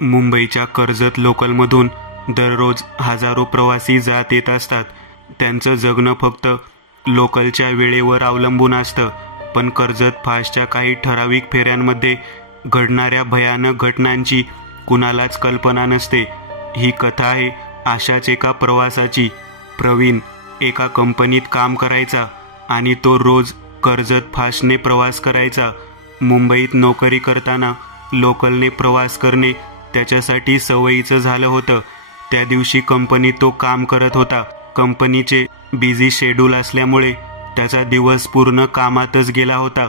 मुंबईच्या कर्जत लोकलमधून दररोज हजारो प्रवासी जात येत असतात. त्यांचं जगणं फक्त लोकलच्या वेळेवर अवलंबून असतं. पण कर्जत फास्टच्या काही ठराविक फेऱ्यांमध्ये घडणाऱ्या भयानक घटनांची कुणालाच कल्पना नसते. ही कथा आहे अशाच एका प्रवासाची. प्रवीण एका कंपनीत काम करायचा आणि तो रोज कर्जत फास्टने प्रवास करायचा. मुंबईत नोकरी करताना लोकलने प्रवास करणे त्याच्यासाठी सवयीचं झालं होतं. त्या दिवशी कंपनीत तो काम करत होता. कंपनीचे बिझी शेड्यूल असल्यामुळे त्याचा दिवस पूर्ण कामातच गेला होता.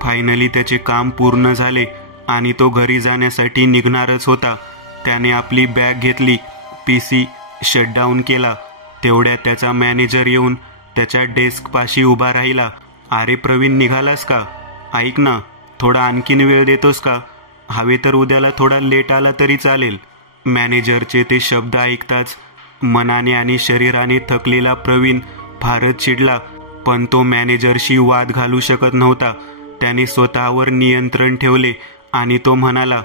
फायनली त्याचे काम पूर्ण झाले आणि तो घरी जाण्यासाठी निघणारच होता. त्याने आपली बॅग घेतली, PC शटडाऊन केला. तेवढ्यात त्याचा मॅनेजर येऊन त्याच्या डेस्कपाशी उभा राहिला. अरे प्रवीण, निघालास का? ऐक ना, थोडा आणखीन वेळ देतोस का? हवे तर उद्याला थोडा लेट आला तरी चालेल. मॅनेजरचे ते शब्द ऐकताच मनाने आणि शरीराने थकलेला प्रवीण फारच चिडला. पण तो मॅनेजरशी वाद घालू शकत नव्हता. त्याने स्वतःवर नियंत्रण ठेवले आणि तो म्हणाला,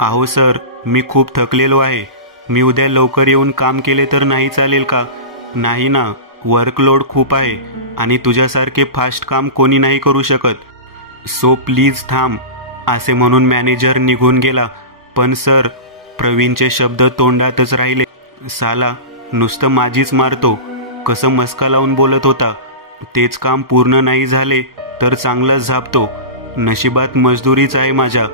अहो सर, मी खूप थकलेलो आहे. मी उद्या लवकर येऊन काम केले तर नाही चालेल का? नाही ना, वर्कलोड खूप आहे आणि तुझ्यासारखे फास्ट काम कोणी नाही करू शकत. सो प्लीज थांब, असे म्हणून मॅनेजर निघून गेला. पण सर, प्रवीणचे शब्द तोंडातच राहिले. साला, नुसतं माझीच मारतो, कसं मस्का लावून बोलत होता. तेच काम पूर्ण नाही झाले तर चांगलाच झापतो. नशिबात मजदुरीच आहे माझ्या.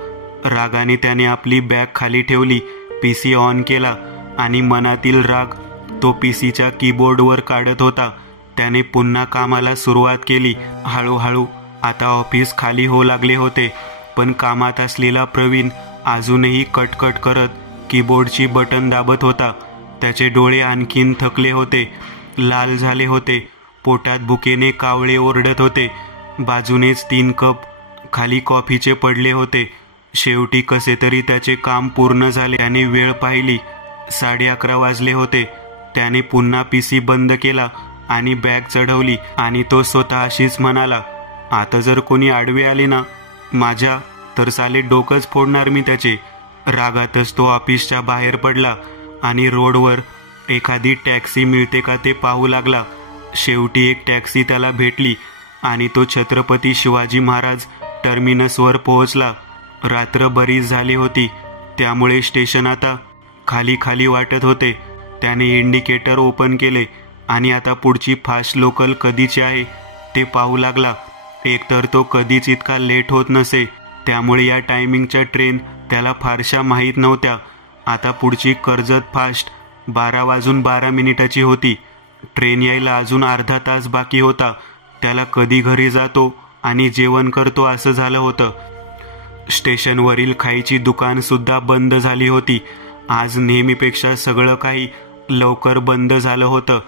रागाने त्याने आपली बॅग खाली ठेवली, PC ऑन केला आणि मनातील राग तो PCच्या कीबोर्डवर काढत होता. त्याने पुन्हा कामाला सुरुवात केली. हळूहळू आता ऑफिस खाली होऊ लागले होते. पण कामात असलेला प्रवीण अजूनही कटकट करत कीबोर्डची बटन दाबत होता. त्याचे डोळे आणखीन थकले होते, लाल झाले होते. पोटात भुकेने कावळे ओरडत होते. बाजूनेच 3 कप खाली कॉफीचे पडले होते. शेवटी कसे तरी त्याचे काम पूर्ण झाले. त्याने वेळ पाहिली, 11:30 वाजले होते. त्याने पुन्हा PC बंद केला आणि बॅग चढवली आणि तो स्वतःशीच म्हणाला, आता जर कोणी आडवे आले ना माझ्या, तर साले डोकंच फोडणार मी त्याचे. रागातच तो ऑफिसच्या बाहेर पडला आणि रोडवर एखादी टॅक्सी मिळते का ते पाहू लागला. शेवटी एक टॅक्सी त्याला भेटली आणि तो छत्रपती शिवाजी महाराज टर्मिनसवर पोहोचला. रात्र बरीच झाली होती, त्यामुळे स्टेशन आता खाली खाली वाटत होते. त्याने इंडिकेटर ओपन केले आणि आता पुढची फास्ट लोकल कधीची आहे ते पाहू लागला. एकतर तो कधीच इतका लेट होत नसे, त्यामुळे या टायमिंगच्या ट्रेन त्याला फारशा माहीत नव्हत्या. आता पुढची कर्जत फास्ट 12:12 होती. ट्रेन यायला अजून अर्धा तास बाकी होता. त्याला कधी घरी जातो आणि जेवण करतो असं झालं होतं. स्टेशनवरील खायची दुकानसुद्धा बंद झाली होती. आज नेहमीपेक्षा सगळं काही लवकर बंद झालं होतं.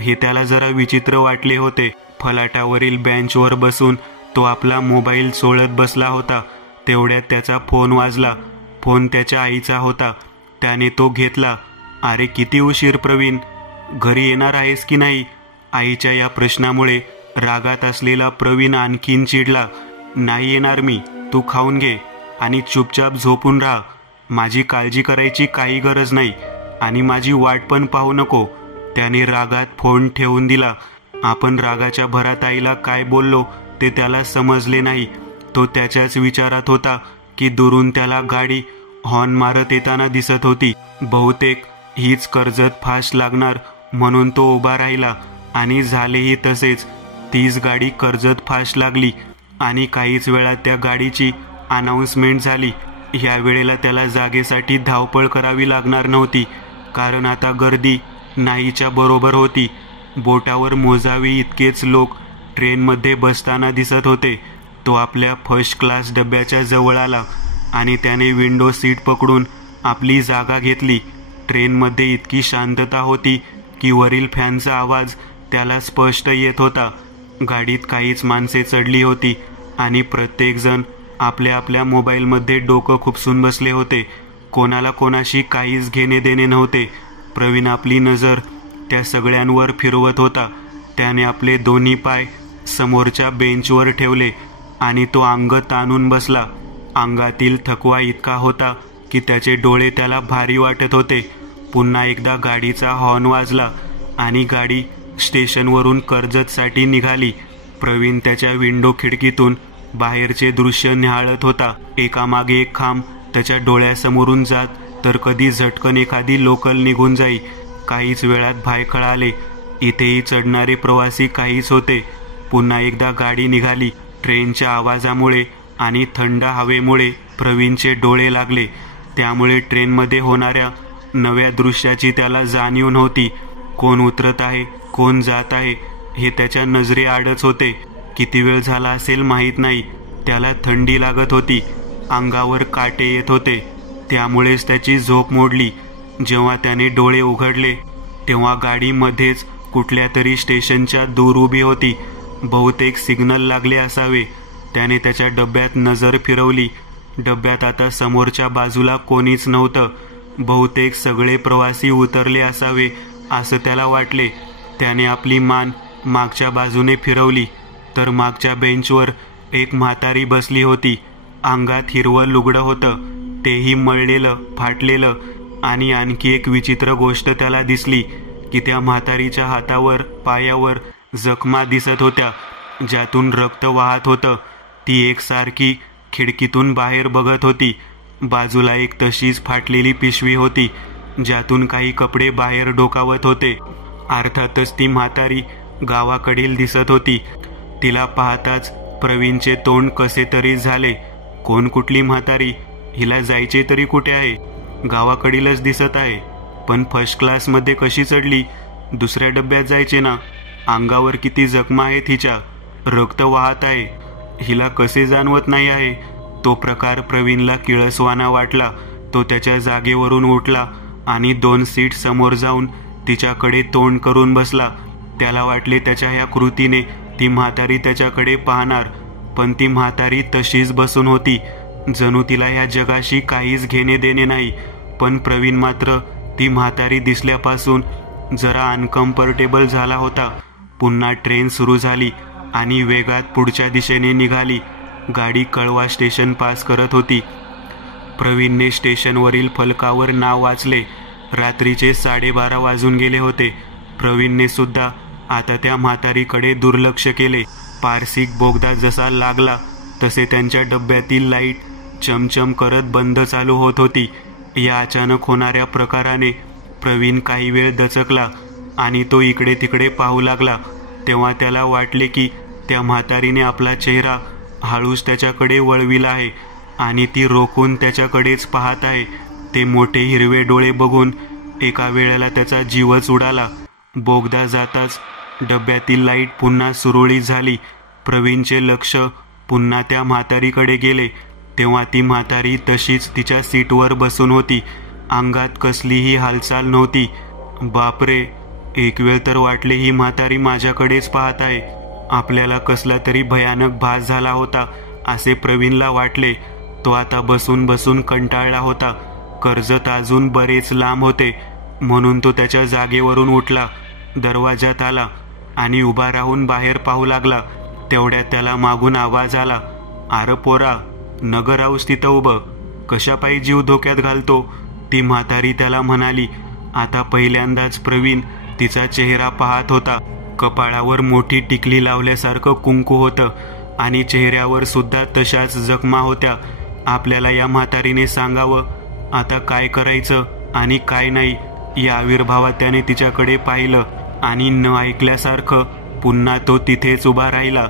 हे त्याला जरा विचित्र वाटले होते. फलाटावरील बेंचवर बसून तो आपला मोबाईल चोळत बसला होता. तेवढ्यात त्याचा फोन वाजला. फोन त्याच्या आईचा होता. त्याने तो घेतला. अरे किती उशीर प्रवीण, घरी येणार आहेस की नाही? आईच्या या प्रश्नामुळे रागात असलेला प्रवीण आणखीन चिडला. नाही येणार मी, तू खाऊन घे आणि चुपचाप झोपून राहा. माझी काळजी करायची काही गरज नाही आणि माझी वाट पण पाहू नको. त्याने रागात फोन ठेवून दिला. आपण रागाच्या भरात आईला काय बोललो ते त्याला समजले नाही. तो त्याच्याच विचारात होता की दुरून त्याला गाडी हॉर्न मारत येताना दिसत होती. बहुतेक हीच कर्जत फास्ट लागणार म्हणून तो उभा राहिला आणि झालेही तसेच. तीच गाडी कर्जत फास्ट लागली आणि काहीच वेळात त्या गाडीची अनाउन्समेंट झाली. ह्या वेळेला त्याला जागेसाठी धावपळ करावी लागणार नव्हती, कारण आता गर्दी नाहीच्या बरोबर होती. बोटावर मोजावी इतकेच लोक ट्रेनमध्ये बसताना दिसत होते. तो आपल्या फर्स्ट क्लास डब्याच्या जवळ आला आणि त्याने विंडो सीट पकडून आपली जागा घेतली. ट्रेनमध्ये इतकी शांतता होती की वरील फॅनचा आवाज त्याला स्पष्ट येत होता. गाडीत काहीच माणसे चढली होती आणि प्रत्येकजण आपल्या आपल्या मोबाईलमध्ये डोकं खुपसून बसले होते. कोणाला कोणाशी काहीच घेणे देणे नव्हते. प्रवीण आपली नजर त्या सगळ्यांवर फिरवत होता. त्याने आपले दोन्ही पाय समोरच्या बेंचवर ठेवले आणि तो अंग ताणून बसला. अंगातील थकवा इतका होता की त्याचे डोळे त्याला भारी वाटत होते. पुन्हा एकदा गाडीचा हॉर्न वाजला आणि गाडी स्टेशनवरून कर्जतसाठी निघाली. प्रवीण त्याच्या विंडो खिडकीतून बाहेरचे दृश्य निहाळत होता. एकामागे एक खांब त्याच्या डोळ्यासमोरून जात तर कधी झटकन एखादी लोकल निघून जाई. काहीच वेळात भायखळ आले. इथेही चढणारे प्रवासी काहीच होते. पुन्हा एकदा गाडी निघाली. ट्रेनच्या आवाजामुळे आणि थंड हवेमुळे प्रवीणचे डोळे लागले. त्यामुळे ट्रेनमध्ये होणाऱ्या नव्या दृश्याची त्याला जाणीव नव्हती. कोण उतरत आहे, कोण जात आहे हे त्याच्या नजरेआडच होते. किती वेळ झाला असेल माहीत नाही. त्याला थंडी लागत होती. अंगावर काटे येत होते. त्यामुळेच त्याची झोप मोडली. जेव्हा त्याने डोळे उघडले तेव्हा गाडी मध्येच कुठल्या तरी स्टेशनच्या दूर उभी होती. बहुतेक सिग्नल लागले असावे. त्याने त्याच्या डब्यात नजर फिरवली. डब्यात आता समोरच्या बाजूला कोणीच नव्हतं. बहुतेक सगळे प्रवासी उतरले असावे असं त्याला वाटले. त्याने आपली मान मागच्या बाजूने फिरवली तर मागच्या बेंचवर एक म्हातारी बसली होती. अंगात हिरवं लुगडं होतं, तेही मळलेलं, फाटलेलं. आणि आणखी एक विचित्र गोष्ट त्याला दिसली की त्या म्हातारीच्या हातावर, पायावर जखमा दिसत होत्या, ज्यातून रक्त वाहत होतं. ती एकसारखी खिडकीतून बाहेर बघत होती. बाजूला एक तशीच फाटलेली पिशवी होती, ज्यातून काही कपडे बाहेर डोकावत होते. अर्थातच ती म्हातारी गावाकडील दिसत होती. तिला पाहताच प्रवीणचे तोंड कसे तरी झाले. कोण कुठली म्हातारी? हिला जायचे तरी कुठे आहे? गावाकडीलच दिसत आहे, पण फर्स्ट क्लासमध्ये कशी चढली? दुसऱ्या डब्यात जायचे ना. अंगावर किती जखमा आहेत हिच्या, रक्त वाहत आहे. हिला कसे जाणवत नाही आहे? तो प्रकार प्रवीणला किळसवाना वाटला. तो त्याच्या जागेवरून उठला आणि 2 सीट समोर जाऊन तिच्याकडे तोंड करून बसला. त्याला वाटले त्याच्या ह्या कृतीने ती म्हातारी त्याच्याकडे पाहणार, पण ती म्हातारी तशीच बसून होती, जणू तिला ह्या जगाशी काहीच घेणे देणे नाही. पण प्रवीण मात्र ती म्हातारी दिसल्यापासून जरा अनकम्फर्टेबल झाला होता. पुन्हा ट्रेन सुरू झाली आणि वेगात पुढच्या दिशेने निघाली. गाडी कळवा स्टेशन पास करत होती. प्रवीणने स्टेशनवरील फलकावर नाव वाचले. रात्रीचे 12:30 वाजून गेले होते. प्रवीणने सुद्धा आता त्या म्हातारीकडे दुर्लक्ष केले. पारसिक बोगदा जसा लागला तसे त्यांच्या डब्यातील लाईट चमचम करत बंद चालू होत होती. या अचानक होणाऱ्या प्रकाराने प्रवीण काही वेळ दचकला आणि तो इकडे तिकडे पाहू लागला. तेव्हा त्याला वाटले की त्या म्हातारीने आपला चेहरा हळूच त्याच्याकडे वळविला आहे आणि ती रोखून त्याच्याकडेच पाहत आहे. ते मोठे हिरवे डोळे बघून एका वेळेला त्याचा जीवच उडाला. बोगदा जाताच डब्यातील लाईट पुन्हा सुरळीत झाली. प्रवीणचे लक्ष पुन्हा त्या म्हातारीकडे गेले. तेव्हा ती म्हातारी तशीच तिच्या सीटवर बसून होती. अंगात कसलीही हालचाल नव्हती. बापरे, एक वेळ तर वाटले ही म्हातारी माझ्याकडेच पाहत आहे. आपल्याला कसला तरी भयानक भास झाला होता असे प्रवीणला वाटले. तो आता बसून बसून कंटाळला होता. कर्जत अजून बरेच लांब होते, म्हणून तो त्याच्या जागेवरून उठला, दरवाजात आला आणि उभा राहून बाहेर पाहू लागला. तेवढ्यात त्याला मागून आवाज आला, "अरे पोरा, नगर राहूस तिथं उभं, कशापायी जीव धोक्यात घालतो?" ती म्हातारी त्याला म्हणाली. आता पहिल्यांदाच प्रवीण तिचा चेहरा पाहत होता. कपाळावर मोठी टिकली लावल्यासारखं कुंकू होतं आणि चेहऱ्यावर सुद्धा तशाच जखमा होत्या. आपल्याला या म्हातारीने सांगावं आता काय करायचं आणि काय नाही. या आविर्भावात त्याने तिच्याकडे पाहिलं आणि न ऐकल्यासारखं पुन्हा तो तिथेच उभा राहिला.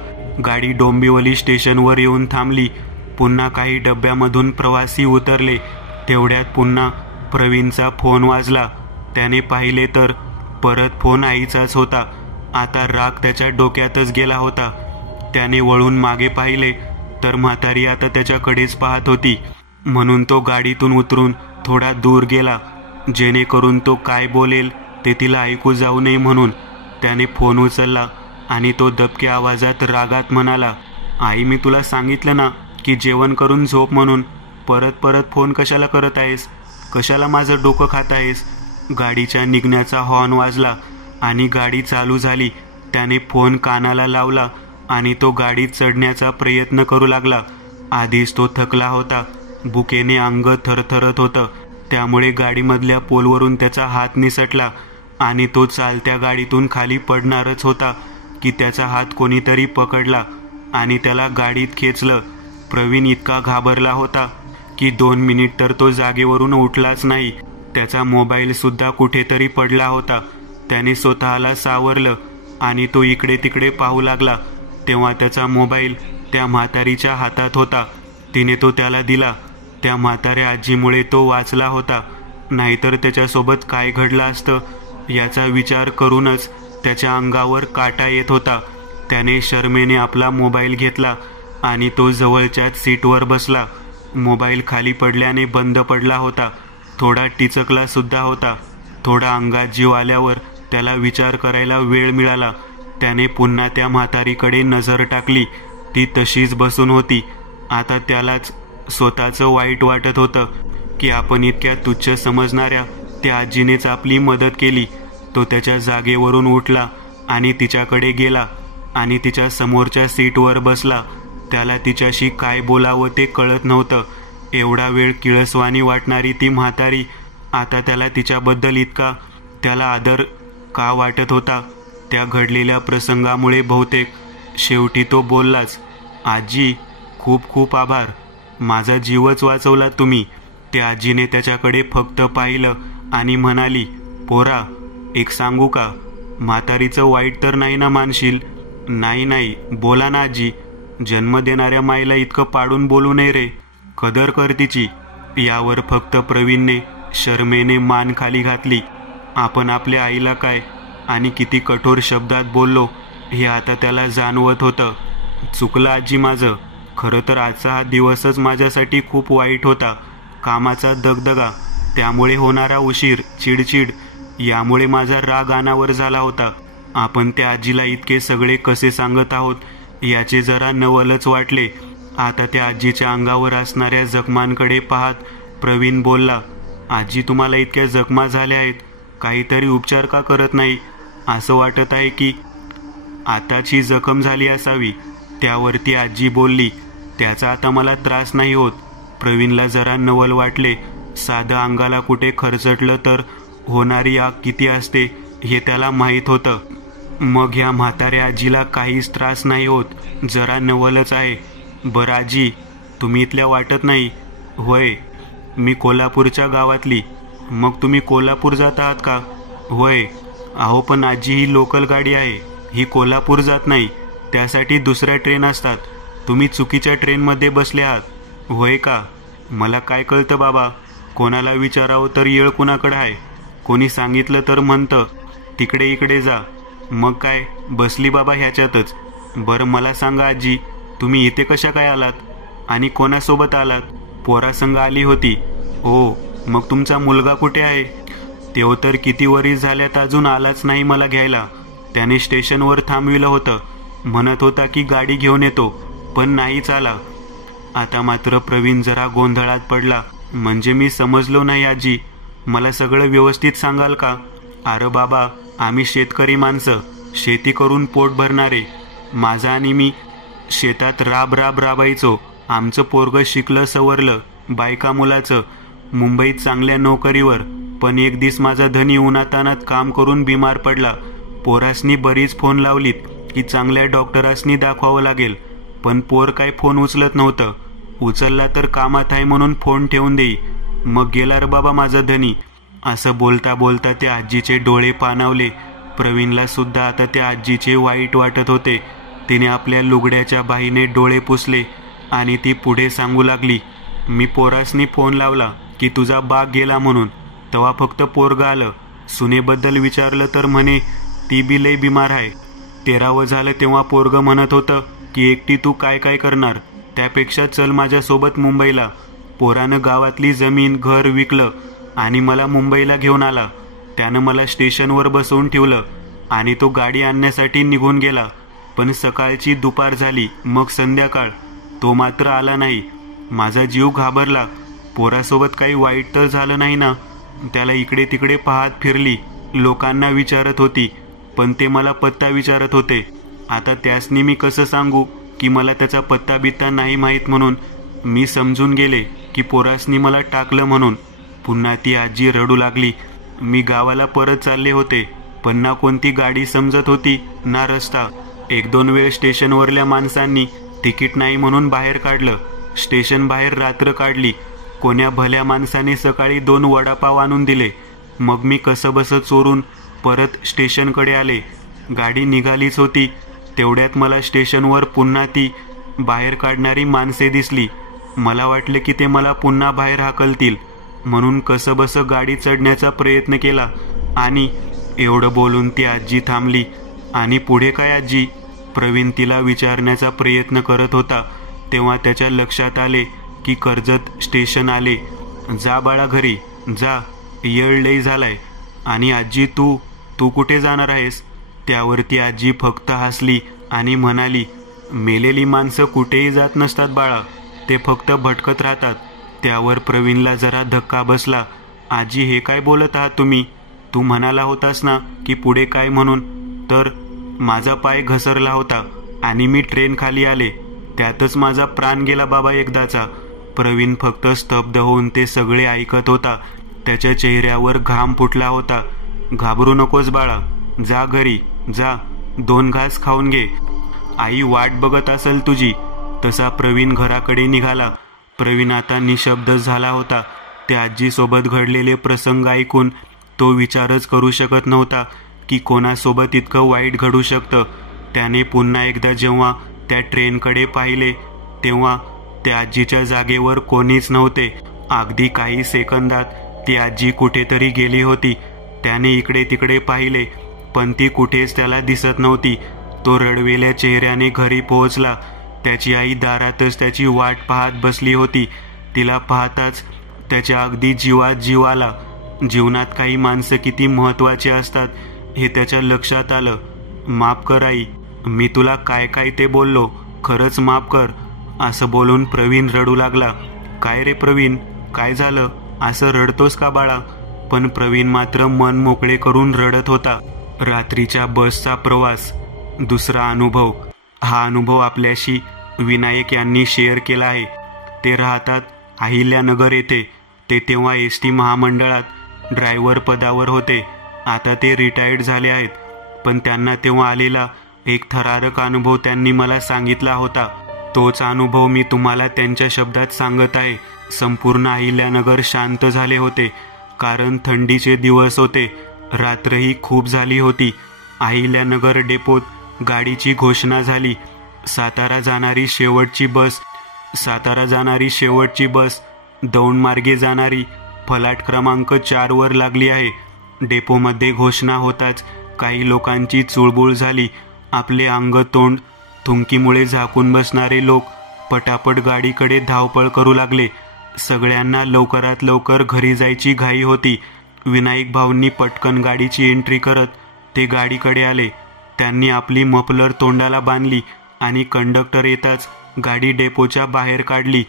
गाडी डोंबिवली स्टेशनवर येऊन थांबली. पुन्हा काही डब्यामधून प्रवासी उतरले. तेवढ्यात पुन्हा प्रवीणचा फोन वाजला. त्याने पाहिले तर परत फोन आईचाच होता. आता राग त्याच्या डोक्यातच गेला होता. त्याने वळून मागे पाहिले तर म्हातारी आता त्याच्याकडेच पाहत होती. म्हणून तो गाडीतून उतरून थोडा दूर गेला, जेणेकरून तो काय बोलेल ते तिला ऐकू जाऊ नये म्हणून. त्याने फोन उचलला आणि तो दबक्या आवाजात रागात म्हणाला, "आई, मी तुला सांगितलं ना की जेवण करून झोप म्हणून. परत परत फोन कशाला करत आहेस? कशाला माझं डोकं खात आहेस?" गाडीच्या निघण्याचा हॉर्न वाजला आणि गाडी चालू झाली. त्याने फोन कानाला लावला आणि तो गाडीत चढण्याचा प्रयत्न करू लागला. आधीच तो थकला होता भुकेने अंग थरथरत होतं. त्यामुळे गाडीमधल्या पोलवरून त्याचा हात निसटला आणि तो चालत्या गाडीतून खाली पडणारच होता की त्याचा हात कोणीतरी पकडला आणि त्याला गाडीत खेचलं. प्रवीण इतका घाबरला होता की 2 मिनिट तर तो जागेवरून उठलाच नाही. त्याचा मोबाईल सुद्धा कुठेतरी पडला होता. त्याने स्वतःला सावरलं आणि तो इकडे तिकडे पाहू लागला. तेव्हा त्याचा मोबाईल त्या म्हातारीच्या हातात होता. तिने तो त्याला दिला. त्या म्हाताऱ्या आजीमुळे तो वाचला होता, नाहीतर त्याच्यासोबत काय घडलं असतं याचा विचार करूनच त्याच्या अंगावर काटा येत होता. त्याने शरमेने आपला मोबाईल घेतला आणि तो जवळच्याच सीटवर बसला. मोबाईल खाली पडल्याने बंद पडला होता. थोडा टिचकला सुद्धा होता. थोडा अंगात जीव आल्यावर त्याला विचार करायला वेळ मिळाला. त्याने पुन्हा त्या म्हातारीकडे नजर टाकली. ती तशीच बसून होती. आता त्यालाच स्वतःचं वाईट वाटत होतं की आपण इतक्या तुच्छ समजणाऱ्या त्या आजीनेच आपली मदत केली. तो त्याच्या जागेवरून उठला आणि तिच्याकडे गेला आणि तिच्या समोरच्या सीटवर बसला. त्याला तिच्याशी काय बोलावं ते कळत नव्हतं. एवढा वेळ किळसवाणी वाटणारी ती म्हातारी आता त्याला तिच्याबद्दल इतका त्याला आदर का वाटत होता? त्या घडलेल्या प्रसंगामुळे बहुतेक शेवटी तो बोललाच, आजी, खूप खूप आभार. माझा जीवच वाचवला तुम्ही. त्या आजीने त्याच्याकडे फक्त पाहिलं आणि म्हणाली, पोरा, एक सांगू का? म्हातारीचं वाईट तर नाही ना मानशील? नाही नाही, बोला ना आजी. जन्म देणाऱ्या माईला इतकं पाडून बोलू नये रे. कदर कर तिची. यावर फक्त प्रवीणने शरमेने मान खाली घातली. आपण आपल्या आईला काय आणि किती कठोर शब्दात बोललो हे आता त्याला जाणवत होतं. चुकलं आजी माझं. खरं तर आजचा हा दिवसच माझ्यासाठी खूप वाईट होता. कामाचा दगदगा, त्यामुळे होणारा उशीर, चिडचिड, यामुळे माझा राग अनावर झाला होता. आपण त्या आजीला इतके सगळे कसे सांगत आहोत याचे जरा नवलच वाटले. आता त्या आजीच्या अंगावर असणाऱ्या जखमांकडे पाहत प्रवीण बोलला, आजी, तुम्हाला इतक्या जखमा झाल्या आहेत, काहीतरी उपचार का करत नाही? असं वाटत आहे की आताची जखम झाली असावी. त्यावरती आजी बोलली, त्याचा आता मला त्रास नाही होत. प्रवीणला जरा नवल वाटले. साधं अंगाला कुठे खरचटलं तर होणारी आग किती असते हे त्याला माहीत होतं. मग ह्या म्हाताऱ्या आजीला काहीच त्रास नाही होत. जरा नवलच आहे. बरं आजी, तुम्ही इथल्या वाटत नाही? होय, मी कोल्हापूरच्या गावातली. मग तुम्ही कोल्हापूर जात आहात का? होय. अहो पण आजी, ही लोकल गाडी आहे, ही कोल्हापूर जात नाही. त्यासाठी दुसऱ्या ट्रेन असतात. तुम्ही चुकीच्या ट्रेनमध्ये बसले आहात. होय का? मला काय कळतं बाबा. कोणाला विचारावं तर येळ कुणाकडं आहे. कोणी सांगितलं तर म्हणतं तिकडे इकडे जा. मग काय, बसली बाबा ह्याच्यातच. बरं मला सांगा आजी, तुम्ही इथे कशा काय आलात आणि कोणासोबत आलात? पोरासंग आली होती. हो, मग तुमचा मुलगा कुठे आहे? तेव्हा तर किती वरीस झाल्यात अजून आलाच नाही मला घ्यायला. त्याने स्टेशनवर थांबविलं होतं. म्हणत होता की गाडी घेऊन येतो, पण नाहीच आला. आता मात्र प्रवीण जरा गोंधळात पडला. म्हणजे मी समजलो नाही आजी, मला सगळं व्यवस्थित सांगाल का? अरे बाबा, आम्ही शेतकरी माणसं, शेती करून पोट भरणारे. माझा आणि मी शेतात राब राबायचो. आमचं पोरगं शिकलं सवरलं, बायका मुलाचं, मुंबईत चांगल्या नोकरीवर. पण एक दिस माझा धनी उन्हातानात काम करून बिमार पडला. पोरासनी बरीच फोन लावलीत की चांगल्या डॉक्टरासनी दाखवावं लागेल, पण पोर काय फोन उचलत नव्हतं. उचलला तर कामात आहे म्हणून फोन ठेवून देई. मग गेला रे बाबा माझा धनी. असं बोलता बोलता त्या आजीचे डोळे पाणावले. प्रवीणला सुद्धा आता त्या आजीचे वाईट वाटत होते. तिने आपल्या लुगड्याच्या बाहीने डोळे पुसले आणि ती पुढे सांगू लागली, मी पोरासनी फोन लावला की तुझा बाग गेला म्हणून. तेव्हा फक्त पोरगं आलं. सुनेबद्दल विचारलं तर म्हणे ती बी लई बिमार आहे. 13वं झालं तेव्हा पोरगं म्हणत होतं की एकटी तू काय काय करणार, त्यापेक्षा चल माझ्यासोबत मुंबईला. पोरानं गावातली जमीन घर विकलं आणि मला मुंबईला घेऊन आला. त्यानं मला स्टेशनवर बसवून ठेवलं आणि तो गाडी आणण्यासाठी निघून गेला. पण सकाळची दुपार झाली, मग संध्याकाळ. तो मात्र आला नाही. माझा जीव घाबरला. पोरासोबत काही वाईट तर झालं नाही ना? त्याला इकडे तिकडे पाहत फिरली. लोकांना विचारत होती, पण ते मला पत्ता विचारत होते. आता त्यासनी मी कसं सांगू की मला त्याचा पत्ता बित्ता नाही माहीत म्हणून? मी समजून गेले की पोरासनी मला टाकलं म्हणून. पुन्हा ती आजी रडू लागली. मी गावाला परत चालले होते, पण ना कोणती गाडी समजत होती ना रस्ता. 1-2 वेळ स्टेशनवरल्या माणसांनी तिकीट नाही म्हणून बाहेर काढलं. स्टेशन बाहेर रात्र काढली. कोण्या भल्या माणसाने सकाळी 2 वडापाव आणून दिले. मग मी कसंबसं चोरून परत स्टेशनकडे आले. गाडी निघालीच होती. तेवढ्यात मला स्टेशनवर पुन्हा ती बाहेर काढणारी माणसे दिसली. मला वाटलं की ते मला पुन्हा बाहेर हाकलतील, म्हणून कसंबसं गाडी चढण्याचा प्रयत्न केला. आणि एवढं बोलून ती आजी थांबली. आणि पुढे काय आजी? प्रवीण तिला विचारण्याचा प्रयत्न करत होता. तेव्हा त्याच्या लक्षात आले की कर्जत स्टेशन आले. जा बाळा घरी जा, येळ लई झालाय. आणि आजी तू कुठे जाणार आहेस? त्यावरती आजी फक्त हसली आणि म्हणाली, मेलेली माणसं कुठेही जात नसतात बाळा, ते फक्त भटकत राहतात. त्यावर प्रवीणला जरा धक्का बसला. आजी हे काय बोलत आहात तुम्ही? तू म्हणाला होतास ना की पुढे काय म्हणून. तर माझा पाय घसरला होता आणि मी ट्रेन खाली आले. त्यातच माझा प्राण गेला बाबा एकदाचा. प्रवीण फक्त स्तब्ध होऊन ते सगळे ऐकत होता. त्याच्या चेहऱ्यावर घाम फुटला होता. घाबरू नकोस बाळा, जा घरी जा, 2 घास खाऊन घे, आई वाट बघत असेल तुझी. तसा प्रवीण घराकडे निघाला. प्रवीण आता निशब्द झाला होता. त्या आजीसोबत घडलेले प्रसंग ऐकून तो विचारच करू शकत नव्हता की कोणासोबत इतकं वाईट घडू शकतं. त्याने पुन्हा एकदा जेव्हा त्या ट्रेनकडे पाहिले तेव्हा त्या आजीच्या जागेवर कोणीच नव्हते. अगदी काही सेकंदात ती आजी कुठेतरी गेली होती. त्याने इकडे तिकडे पाहिले, पण ती कुठेच त्याला दिसत नव्हती. तो रडवेल्या चेहऱ्याने घरी पोहोचला. त्याची आई दारातच त्याची वाट पाहत बसली होती. तिला पाहताच त्याच्या अगदी जीवात जीव आला. जीवनात काही माणसं किती महत्त्वाची असतात हे त्याच्या लक्षात आलं. माफ कर आई, मी तुला काय काय ते बोललो, खरंच माफ कर, असं बोलून प्रवीण रडू लागला. काय रे प्रवीण, काय झालं? असं रडतोस का बाळा? पण प्रवीण मात्र मन मोकळे करून रडत होता. रात्रीच्या बसचा प्रवास, दुसरा अनुभव. हा अनुभव आपल्याशी विनायक यांनी शेअर केला आहे. ते राहतात अहिल्यानगर येथे. ते तेव्हा ST महामंडळात ड्रायव्हर पदावर होते. आता ते रिटायर्ड झाले आहेत. पण त्यांना तेव्हा आलेला एक थरारक अनुभव त्यांनी मला सांगितला होता. तोच अनुभव मी तुम्हाला त्यांच्या शब्दात सांगत आहे. संपूर्ण अहिल्यानगर शांत झाले होते, कारण थंडीचे दिवस होते. रात्रही खूप झाली होती. अहिल्यानगर डेपोत गाडीची घोषणा झाली. सातारा जाणारी शेवटची बस दौंड मार्गे जाणारी फलाट क्रमांक 4 वर लागली आहे. डेपोमध्ये घोषणा होताच काही लोकांची चुळबुळ झाली. आपले अंग तोंड थुंकीमुळे झाकून बसणारे लोक पटापट गाडीकडे धावपळ करू लागले. सगळ्यांना लवकरात लवकर घरी जायची घाई होती. विनायक भाऊंनी पटकन गाडीची एंट्री करत ते गाडीकडे आले. त्यांनी आपली मफलर तोंडाला बांधली आणि कंडक्टर येताच गाडी डेपोच्या बाहेर काढली.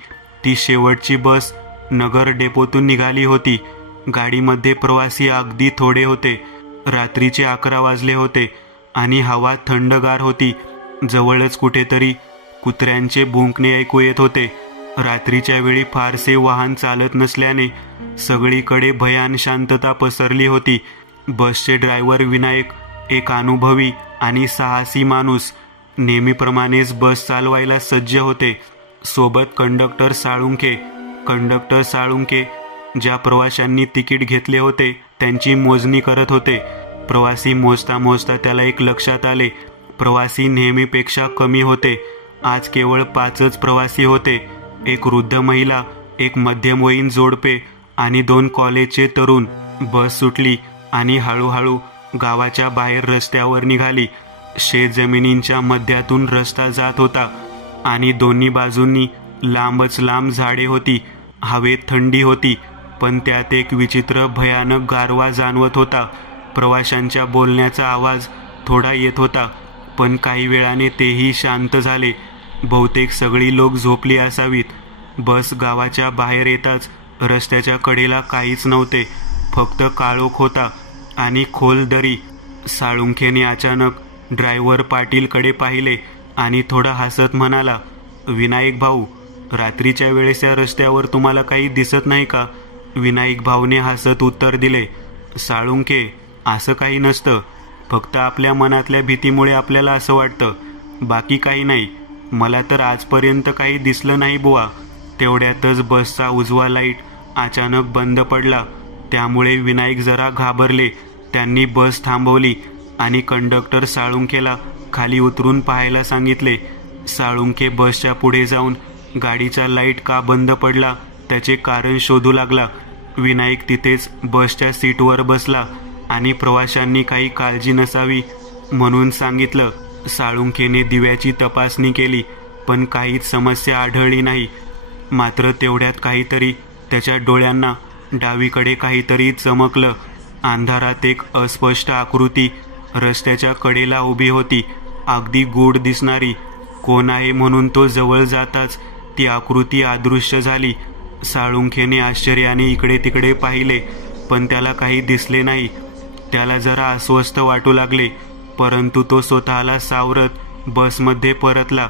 ती शेवटची बस नगर डेपोतून निघाली होती. गाडीमध्ये प्रवासी अगदी थोडे होते. रात्रीचे 11 वाजले होते आणि हवा थंडगार होती. जवळच कुठेतरी कुत्र्यांचे भुंकणे ऐकू येत होते. रात्रीच्या वेळी फारसे वाहन चालत नसल्याने सगळीकडे भयान शांतता पसरली होती. बसचे ड्रायव्हर विनायक एक अनुभवी आणि साहसी माणूस. नेहमीप्रमाणेच बस चालवायला सज्ज होते. सोबत कंडक्टर साळुंखे ज्या प्रवाशांनी तिकीट घेतले होते त्यांची मोजणी करत होते. प्रवासी मोजता मोजता त्याला एक लक्षात आले. प्रवासी नेहमीपेक्षा कमी होते. आज केवळ 5च प्रवासी होते. एक वृद्ध महिला, एक मध्यमवयीन जोडपे आणि 2 कॉलेजचे तरुण. बस सुटली आणि हळूहळू गावाच्या बाहेर रस्त्यावर निघाली. शेतजमिनींच्या मध्यातून रस्ता जात होता आणि दोन्ही बाजूंनी लांबच लांब झाडे होती. हवेत थंडी होती, पण त्यात एक विचित्र भयानक गारवा जाणवत होता. प्रवाशांच्या बोलण्याचा आवाज थोडा येत होता, पण काही वेळाने तेही शांत झाले. बहुतेक सगळी लोक झोपली असावीत. बस गावाच्या बाहेर येताच रस्त्याच्या कडेला काहीच नव्हते, फक्त काळोख होता आणि खोल दरी. साळुंखेने अचानक ड्रायव्हर पाटीलकडे पाहिले आणि थोडा हसत म्हणाला, विनायक भाऊ, रात्रीच्या वेळेस या रस्त्यावर तुम्हाला काही दिसत नाही का? विनायक भाऊने हसत उत्तर दिले. साळुंखे, असं काही नसतं. फक्त आपल्या मनातल्या भीतीमुळे आपल्याला असं वाटतं, बाकी काही नाही. मला तर आजपर्यंत काही दिसलं नाही बुवा. तेवढ्यातच बसचा उजवा लाईट अचानक बंद पडला. त्यामुळे विनायक जरा घाबरले. त्यांनी बस थांबवली आणि कंडक्टर साळुंखेला खाली उतरून पाहायला सांगितले. साळुंखे बसच्या पुढे जाऊन गाडीचा लाईट का बंद पडला त्याचे कारण शोधू लागला. विनायक तिथेच बसच्या सीटवर बसला आणि प्रवाशांनी काही काळजी नसावी म्हणून सांगितलं. साळुंखेने दिव्याची तपासणी केली, पण काहीच समस्या आढळली नाही. मात्र तेवढ्यात काहीतरी त्याच्या डोळ्यांना डावीकडे काहीतरी चमकलं. अंधारात एक अस्पष्ट आकृती रस्त्याच्या कडेला उभी होती, अगदी गूढ दिसणारी. कोण आहे म्हणून तो जवळ जाताच ती आकृती अदृश्य झाली. साळुंखेने आश्चर्याने इकडे तिकडे पाहिले, पण त्याला काही दिसले नाही. त्याला जरा अस्वस्थ वाटू लागले, परंतु तो स्वतःला सावरत बसमध्ये परतला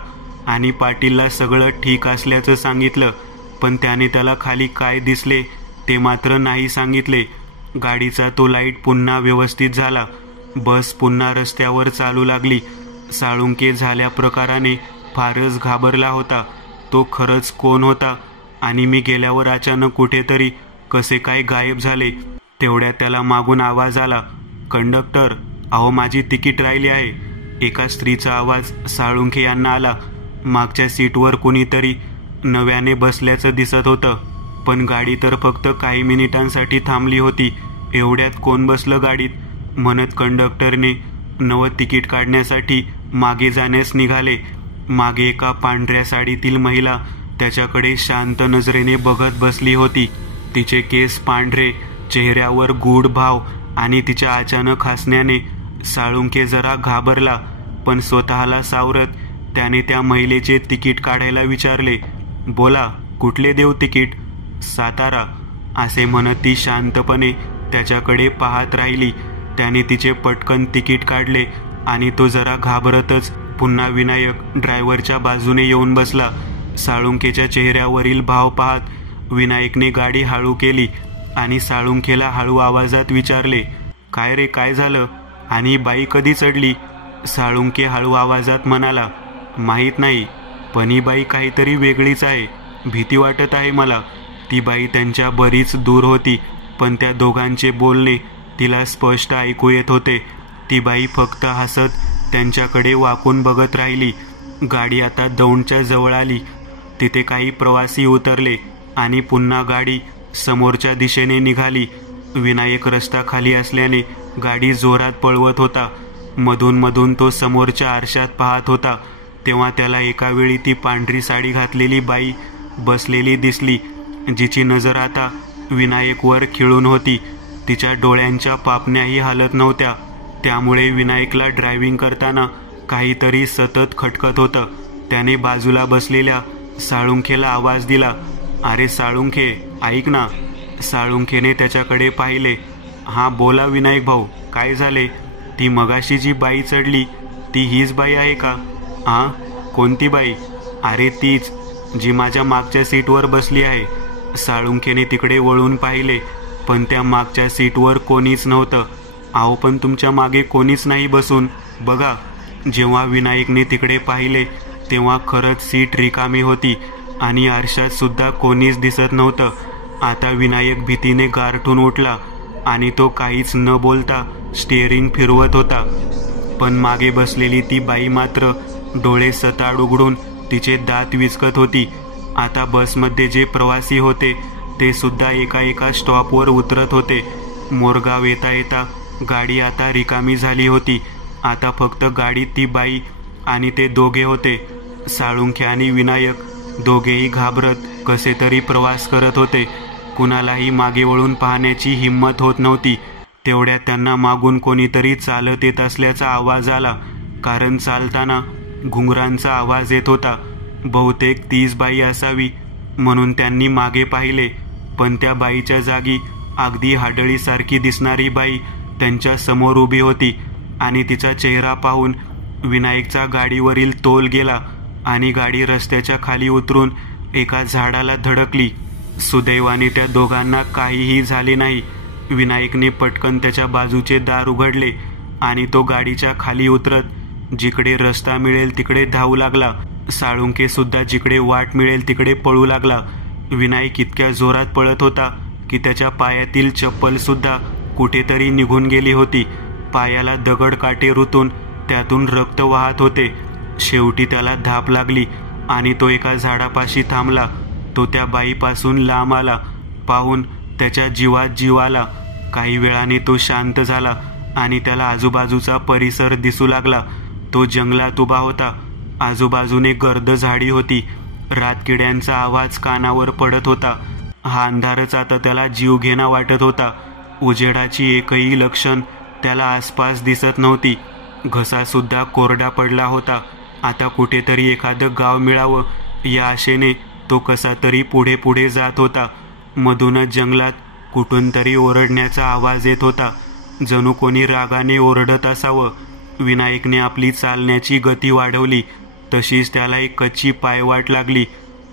आणि पाटीलला सगळं ठीक असल्याचं सांगितलं. पण त्याने त्याला खाली काय दिसले ते मात्र नाही सांगितले. गाडीचा तो लाईट पुन्हा व्यवस्थित झाला. बस पुन्हा रस्त्यावर चालू लागली. साळुंखे झाल्या प्रकाराने फारच घाबरला होता. तो खरंच कोण होता आणि मी गेल्यावर अचानक कुठेतरी कसे काय गायब झाले? तेवढ्यात त्याला मागून आवाज आला, कंडक्टर, अहो माझी तिकीट राहिली आहे. एका स्त्रीचा आवाज साळुंखे यांना आला. मागच्या सीटवर कोणीतरी नव्याने बसल्याचं दिसत होतं, पण गाडी तर फक्त काही मिनिटांसाठी थांबली होती. एवढ्यात कोण बसलं गाडीत? म्हणत कंडक्टरने नवं तिकीट काढण्यासाठी मागे जाण्यास निघाले. मागे एका पांढऱ्या साडीतील महिला त्याच्याकडे शांत नजरेने बघत बसली होती. तिचे केस पांढरे, चेहऱ्यावर गूढ भाव आणि तिच्या अचानक हसण्याने साळुंखे जरा घाबरला. पण स्वतःला सावरत त्याने त्या महिलेचे तिकीट काढायला विचारले. बोला, कुठले देऊ तिकीट? सातारा, असे म्हणत ती शांतपणे त्याच्याकडे पाहत राहिली. त्याने तिचे पटकन तिकीट काढले आणि तो जरा घाबरतच पुन्हा विनायक ड्रायव्हरच्या बाजूने येऊन बसला. साळुंखेच्या चेहऱ्यावरील भाव पाहत विनायकने गाडी हळू केली आणि साळुंखेला हळू आवाजात विचारले, काय रे, काय झालं? आणि बाई कधी चढली? साळुंखे हळू आवाजात म्हणाला, माहीत नाही, पण ही बाई काहीतरी वेगळीच आहे. भीती वाटत आहे मला. ती बाई त्यांच्या बरीच दूर होती, पण त्या दोघांचे बोलणे तिला स्पष्ट ऐकू येत होते. ती बाई फक्त हसत त्यांच्याकडे वाकून बघत राहिली. गाडी आता दौंडच्या जवळ आली. तिथे काही प्रवासी उतरले आणि पुन्हा गाडी समोरच्या दिशेने निघाली. विनायक रस्ता खाली असल्याने गाडी जोरात पळवत होता. मधून मधून तो समोरच्या आरशात पाहत होता. तेव्हा त्याला एका वेळी ती पांढरी साडी घातलेली बाई बसलेली दिसली, जिची नजर आता विनायकवर खिळून होती. तिच्या डोळ्यांच्या पापण्याही हालत नव्हत्या. त्यामुळे विनायकला ड्रायव्हिंग करताना काहीतरी सतत खटकत होतं. त्याने बाजूला बसलेल्या साळुंखेला आवाज दिला, अरे साळुंखे, ऐक ना. साळुंखेने त्याच्याकडे पाहिले. हां बोला विनायक भाऊ, काय झाले? ती मगाशी जी बाई चढली ती हीच बाई आहे का? हां, कोणती बाई? अरे तीच, जी माझ्या मागच्या सीटवर बसली आहे. साळुंखेने तिकडे वळून पाहिले, पण त्या मागच्या सीटवर कोणीच नव्हतं. अहो पण तुमच्या मागे कोणीच नाही बसून, बघा. जेव्हा विनायकने तिकडे पाहिले तेव्हा खरंच सीट रिकामी होती आणि आरशात सुद्धा कोणीच दिसत नव्हतं. आता विनायक भीतीने गारठून उठला आणि तो काहीच न बोलता स्टिअरिंग फिरवत होता. पण मागे बसलेली ती बाई मात्र डोळे सताड उघडून तिचे दात विचकत होती. आता बसमध्ये जे प्रवासी होते ते सुद्धा एका एका स्टॉपवर उतरत होते. मोरगाव येता येता गाडी आता रिकामी झाली होती. आता फक्त गाडीत ती बाई आणि ते दोघे होते. साळुंखे आणि विनायक दोघेही घाबरत कसे तरी प्रवास करत होते. कुणालाही मागे वळून पाहण्याची हिंमत होत नव्हती. तेवढ्यात त्यांना मागून कोणीतरी चालत येत असल्याचा आवाज आला, कारण चालताना घुंगरांचा आवाज येत होता. बहुतेक तीच बाई असावी म्हणून त्यांनी मागे पाहिले, पण त्या बाईच्या जागी अगदी हाडळीसारखी दिसणारी बाई त्यांच्या समोर उभी होती आणि तिचा चेहरा पाहून विनायकचा गाडीवरील तोल गेला आणि गाडी रस्त्याच्या खाली उतरून एका झाडाला धडकली. सुदैवाने त्या दोघांना काहीही झाले नाही. विनायकने पटकन त्याच्या बाजूचे दार उघडले आणि तो गाडीच्या खाली उतरत जिकडे रस्ता मिळेल तिकडे धावू लागला. साळुंके सुद्धा जिकडे वाट मिळेल तिकडे पळू लागला. विनायक इतक्या जोरात पळत होता की त्याच्या पायातील चप्पल सुद्धा कुठेतरी निघून गेली होती. पायाला दगड काटे रुतून त्यातून रक्त वाहत होते. शेवटी त्याला धाप लागली आणि तो एका झाडापाशी थांबला. तो त्या बाईपासून लांब आला. पाहून त्याच्या जीवात जीव आला. काही वेळाने तो शांत झाला आणि त्याला आजूबाजूचा परिसर दिसू लागला. तो जंगलात उभा होता. आजूबाजूने गर्द झाडी होती. रातकिड्यांचा आवाज कानावर पडत होता. हा अंधारच आता त्याला जीवघेणा वाटत होता. उजेडाची एकही लक्षण त्याला आसपास दिसत नव्हती. घसा सुद्धा कोरडा पडला होता. आता कुठेतरी एखादं गाव मिळावं या आशेने तो कसा तरी पुढे पुढे जात होता. मधूनच जंगलात कुठून तरी ओरडण्याचा आवाज येत होता. जणू कोणी रागाने ओरडत असावं. विनायकने आपली चालण्याची गती वाढवली. तशीच त्याला एक कच्ची पायवाट लागली.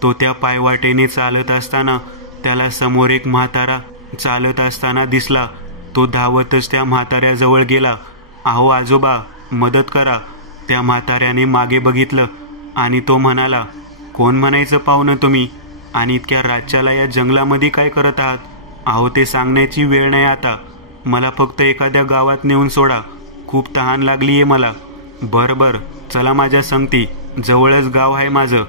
तो त्या पायवाटेने चालत असताना त्याला समोर एक म्हातारा चालत असताना दिसला. तो धावतच त्या म्हाताऱ्याजवळ गेला. अहो आजोबा, मदत करा. त्या म्हाताऱ्याने मागे बघितलं आणि तो म्हणाला, कोण म्हणायचं पाहुणं तुम्ही? आणि इतक्या रातच्याला या जंगलामध्ये काय करत आहात? अहो ते सांगण्याची वेळ नाही आता. मला फक्त एखाद्या गावात नेऊन सोडा. खूप तहान लागलीये मला. बरं चला माझ्या संगती. जवळच गाव आहे माझं.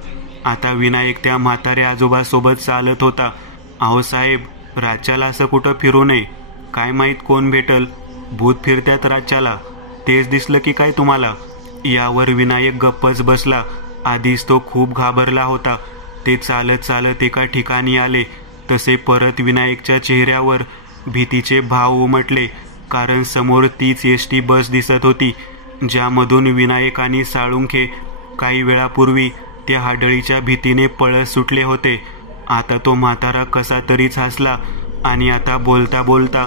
आता विनायक त्या म्हाताऱ्या आजोबासोबत चालत होता. अहो साहेब, रातच्याला असं कुठं फिरू नये. काय माहीत कोण भेटल. भूत फिरत्यात रातच्याला. तेच दिसलं की काय तुम्हाला? यावर विनायक गप्पच बसला. आधीच तो खूप घाबरला होता. ते चालत चालत एका ठिकाणी आले तसे परत विनायकच्या चेहऱ्यावर भीतीचे भाव उमटले. कारण समोर तीच एसटी बस दिसत होती ज्यामधून विनायक आणि साळुंखे काही वेळापूर्वी त्या हाडळीच्या भीतीने पळत सुटले होते. आता तो म्हातारा कसा तरीच हसला आणि आता बोलता बोलता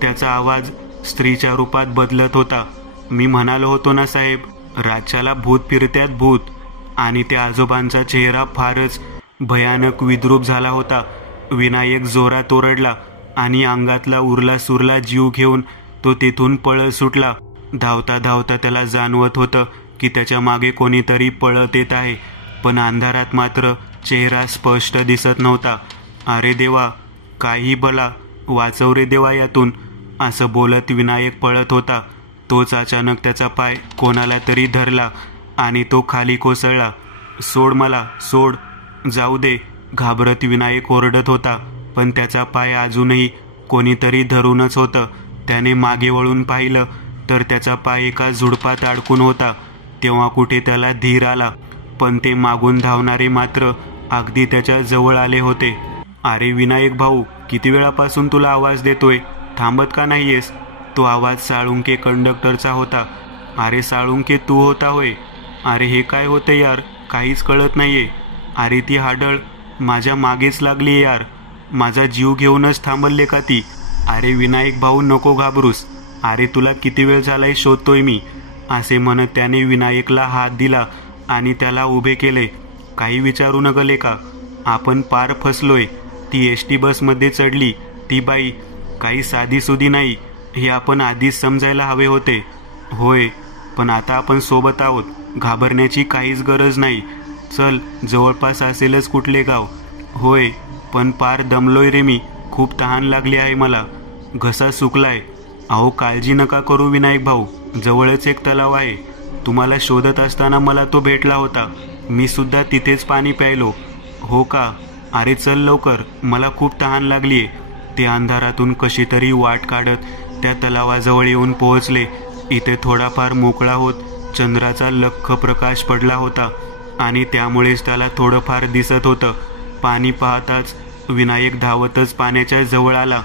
त्याचा आवाज स्त्रीच्या रूपात बदलत होता. मी म्हणालो होतो ना साहेब, रातच्याला भूत फिरत्यात भूत. आणि त्या आजोबांचा चेहरा फारच भयानक विद्रूप झाला होता. विनायक जोरात ओरडला आणि अंगातला उरला सुरला जीव घेऊन तो तेथून पळत सुटला. धावता धावता त्याला जाणवत होतं की त्याच्या मागे कोणीतरी पळत येत आहे, पण अंधारात मात्र चेहरा स्पष्ट दिसत नव्हता. अरे देवा, काही भला वाचव रे देवा यातून, असं बोलत विनायक पळत होता. तोच अचानक त्याचा पाय कोणाला तरी धरला आणि तो खाली कोसळला. सोड मला, सोड, जाऊ दे. घाबरत विनायक ओरडत होता, पण त्याचा पाय अजूनही कोणीतरी धरूनच होतं. त्याने मागे वळून पाहिलं तर त्याचा पाय एका झुडपात अडकून होता. तेव्हा कुठे त्याला धीर आला, पण ते मागून धावणारे मात्र अगदी त्याच्या जवळ आले होते. अरे विनायक भाऊ, किती वेळापासून तुला आवाज देतोय, थांबत का नाहीयेस? तो आवाज साळुंके कंडक्टरचा होता. अरे साळुंके, तू होता होय? अरे हे काय होते यार, काहीच कळत नाहीये. अरे ती हाडळ माझ्या मागेच लागली यार. माझा जीव घेऊनच थांबले का ती? अरे विनायक भाऊ, नको घाबरूस. अरे तुला किती वेळ झालाय शोधतोय मी. असे म्हणत त्याने विनायकला हात दिला आणि त्याला उभे केले. काही विचारू नगले का, आपण पार फसलोय. ती एसटी बसमध्ये चढली ती बाई काही साधीसुधी नाही हे आपण आधीच समजायला हवे होते. होय, पण आता आपण सोबत आहोत. घाबरण्याची काहीच गरज नाही. चल, जवळपास असेलच कुठले गाव. होय, पण पार दमलोय रे मी. खूप तहान लागली आहे मला. घसा सुकलाय. अहो काळजी नका करू विनायक भाऊ, जवळच एक तलाव आहे. तुम्हाला शोधत असताना मला तो भेटला होता. मी सुद्धा तिथेच पाणी प्यायलो. हो का? अरे चल लवकर, मला खूप तहान लागलीये. ते अंधारातून कशी तरी वाट काढत त्या तलावाजवळ येऊन पोहोचले. इथे थोडाफार मोकळा होत चंद्राचा लख्ख प्रकाश पडला होता आणि त्यामुळेच त्याला थोडंफार दिसत होतं. पाणी पाहताच विनायक धावतच पाण्याच्या जवळ आला.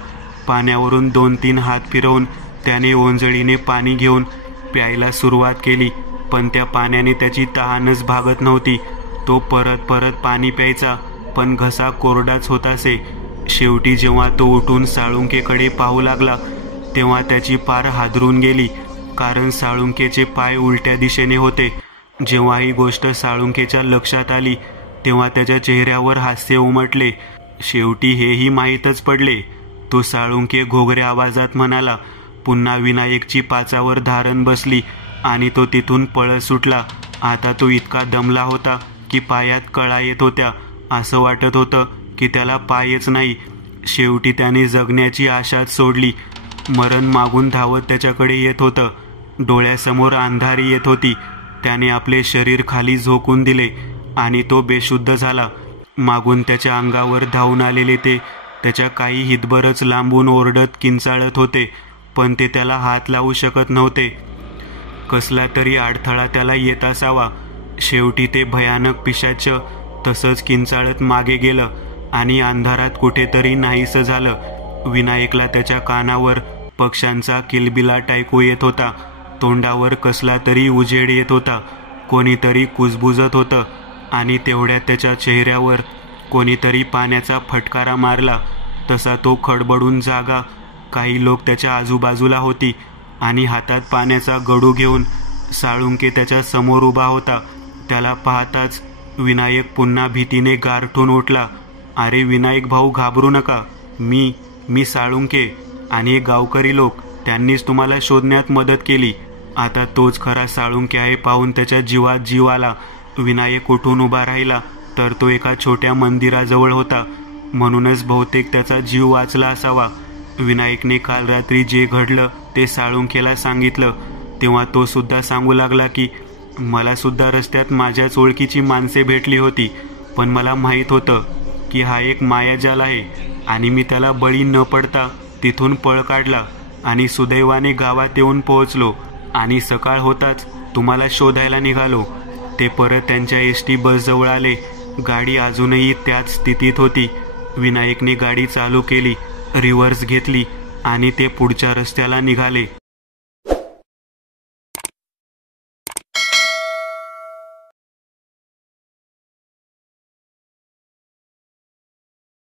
पाण्यावरून 2-3 हात फिरवून त्याने ओंजळीने पाणी घेऊन प्यायला सुरुवात केली, पण त्या पाण्याने त्याची तहानच भागत नव्हती. तो परत परत पाणी प्यायचा, पण घसा कोरडाच होत असे. शेवटी जेव्हा तो उठून साळुंकेकडे पाहू लागला तेव्हा त्याची पार हादरून गेली, कारण साळुंकेचे पाय उलट्या दिशेने होते. जेव्हा ही गोष्ट साळुंकेच्या लक्षात आली तेव्हा त्याच्या चेहऱ्यावर हास्य उमटले. शेवटी हेही माहीतच पडले. तो साळुंके घोगऱ्या आवाजात म्हणाला. पुन्हा विनायकची पाचावर धारण बसली आणि तो तिथून पळत सुटला. आता तो इतका दमला होता की पायात कळा येत होत्या. असं वाटत होतं की त्याला पायच नाही. शेवटी त्याने जगण्याची आशाच सोडली. मरण मागून धावत त्याच्याकडे येत होतं. डोळ्यासमोर अंधारी येत होती. त्याने आपले शरीर खाली झोकून दिले आणि तो बेशुद्ध झाला. मागून त्याच्या अंगावर धावून आलेले ते त्याच्या काही हितभरच लांबून ओरडत किंचाळत होते, पण ते त्याला हात लावू शकत नव्हते. कसला तरी अडथळा त्याला येत असावा. शेवटी ते भयानक पिशाच तसंच किंचाळत मागे गेलं आणि अंधारात कुठेतरी नाहीसं झालं. विनायकला त्याच्या कानावर पक्ष्यांचा किलबिलाट ऐकू येत होता. तोंडावर कसला तरी उजेड येत होता. कोणीतरी कुजबुजत होतं आणि तेवढ्यात त्याच्या चेहऱ्यावर कोणीतरी पाण्याचा फटकारा मारला. तसा तो खडबडून जागा. काही लोक त्याच्या आजूबाजूला होती आणि हातात पाण्याचा गडू घेऊन साळुंके त्याच्या समोर उभा होता. त्याला पाहताच विनायक पुन्हा भीतीने गारठून उठला. अरे विनायक भाऊ, घाबरू नका. मी साळुंके आणि हे गावकरी लोक, त्यांनीच तुम्हाला शोधण्यात मदत केली. आता तोच खरा साळुंके आहे पाहून त्याच्या जीवात जीव आला. विनायक उठून उभा राहिला तर तो एका छोट्या मंदिराजवळ होता. म्हणूनच बहुतेक त्याचा जीव वाचला असावा. विनायकने काल रात्री जे घडलं ते साळुंकेला सांगितलं. तेव्हा तो सुद्धा सांगू लागला की मला सुद्धा रस्त्यात माझ्याच ओळखीची माणसे भेटली होती, पण मला माहीत होतं की हा एक मायाजाल आहे आणि मी त्याला बळी न पडता तिथून पळ काढला आणि सुदैवाने गावात येऊन पोहोचलो आणि सकाळ होताच तुम्हाला शोधायला निघालो. ते परत त्यांच्या एसटी बसजवळ आले. गाडी अजूनही त्याच स्थितीत होती. विनायकने गाडी चालू केली, रिव्हर्स घेतली आणि ते पुढच्या रस्त्याला निघाले.